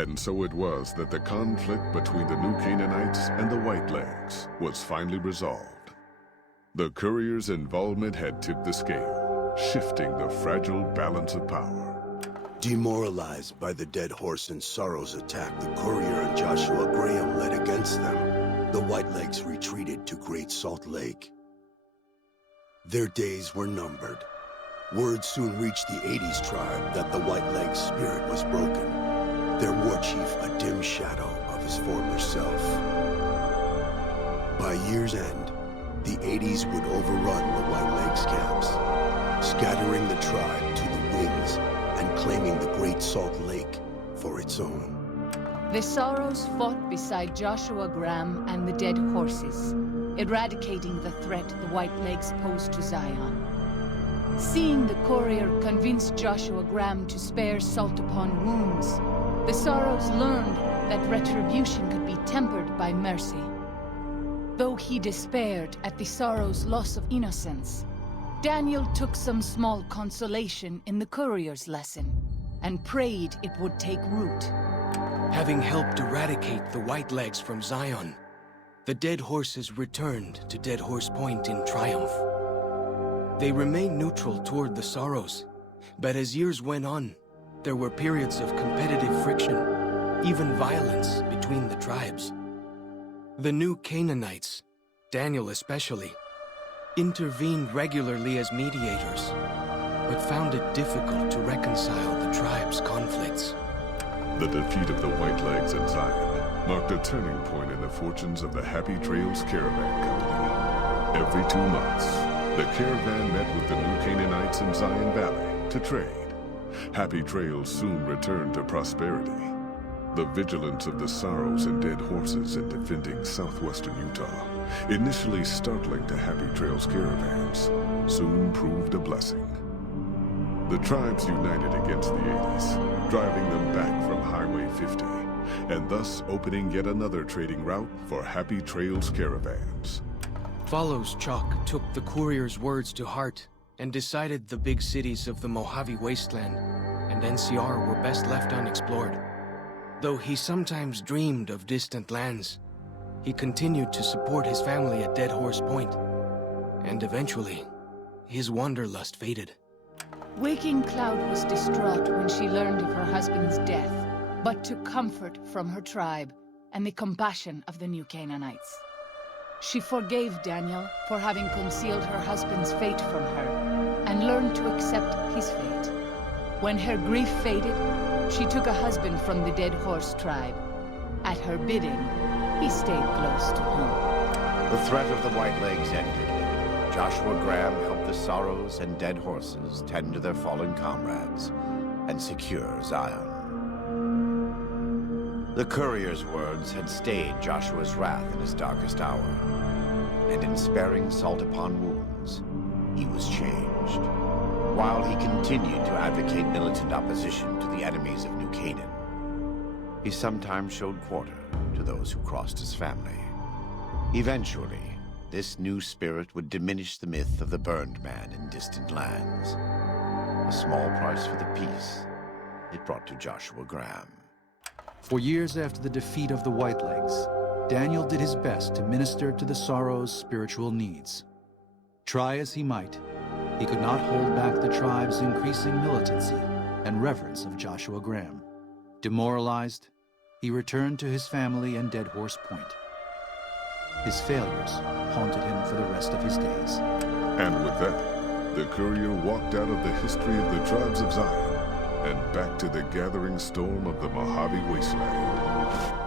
And so it was that the conflict between the New Canaanites and the Whitelegs was finally resolved. The courier's involvement had tipped the scale, shifting the fragile balance of power. Demoralized by the Dead Horse and Sorrow's attack the courier and Joshua Graham led against them, the Whitelegs retreated to Great Salt Lake. Their days were numbered. Word soon reached the 80s tribe that the Whitelegs' spirit was broken, their war chief a dim shadow of his former self. By year's end, the 80s would overrun the Whitelegs' camps, scattering the tribe to the winds and claiming the Great Salt Lake for its own. The Sorrows fought beside Joshua Graham and the Dead Horses, eradicating the threat the Whitelegs posed to Zion. Seeing the courier convince Joshua Graham to spare Salt upon Wounds, the Sorrows learned that retribution could be tempered by mercy. Though he despaired at the Sorrows' loss of innocence, Daniel took some small consolation in the courier's lesson and prayed it would take root. Having helped eradicate the Whitelegs from Zion, the Dead Horses returned to Dead Horse Point in triumph. They remained neutral toward the Sorrows, but as years went on, there were periods of competitive friction, even violence between the tribes. The New Canaanites, Daniel especially, intervened regularly as mediators, but found it difficult to reconcile the tribe's conflicts. The defeat of the Whitelegs in Zion marked a turning point in the fortunes of the Happy Trails Caravan Company. Every 2 months, the caravan met with the New Canaanites in Zion Valley to trade. Happy Trails soon returned to prosperity. The vigilance of the Sorrows and Dead Horses in defending southwestern Utah, initially startling to Happy Trails caravans, soon proved a blessing. The tribes united against the 80s, driving them back from Highway 50, and thus opening yet another trading route for Happy Trails caravans. Follows Chalk took the courier's words to heart and decided the big cities of the Mojave Wasteland and NCR were best left unexplored. Though he sometimes dreamed of distant lands, he continued to support his family at Dead Horse Point, and eventually, his wanderlust faded. Waking Cloud was distraught when she learned of her husband's death, but took comfort from her tribe and the compassion of the New Canaanites. She forgave Daniel for having concealed her husband's fate from her, and learned to accept his fate. When her grief faded, she took a husband from the Dead Horse tribe. At her bidding, he stayed close to home. The threat of the Whitelegs ended. Joshua Graham helped the Sorrows and Dead Horses tend to their fallen comrades and secure Zion. The courier's words had stayed Joshua's wrath in his darkest hour, and in sparing Salt upon Wounds, he was changed. While he continued to advocate militant opposition to the enemies of New Canaan, he sometimes showed quarter to those who crossed his family. Eventually, this new spirit would diminish the myth of the burned man in distant lands. A small price for the peace it brought to Joshua Graham. For years after the defeat of the Whitelegs, Daniel did his best to minister to the Sorrows' spiritual needs. Try as he might, he could not hold back the tribe's increasing militancy and reverence of Joshua Graham. Demoralized, he returned to his family and Dead Horse Point. His failures haunted him for the rest of his days. And with that, the courier walked out of the history of the tribes of Zion and back to the gathering storm of the Mojave Wasteland.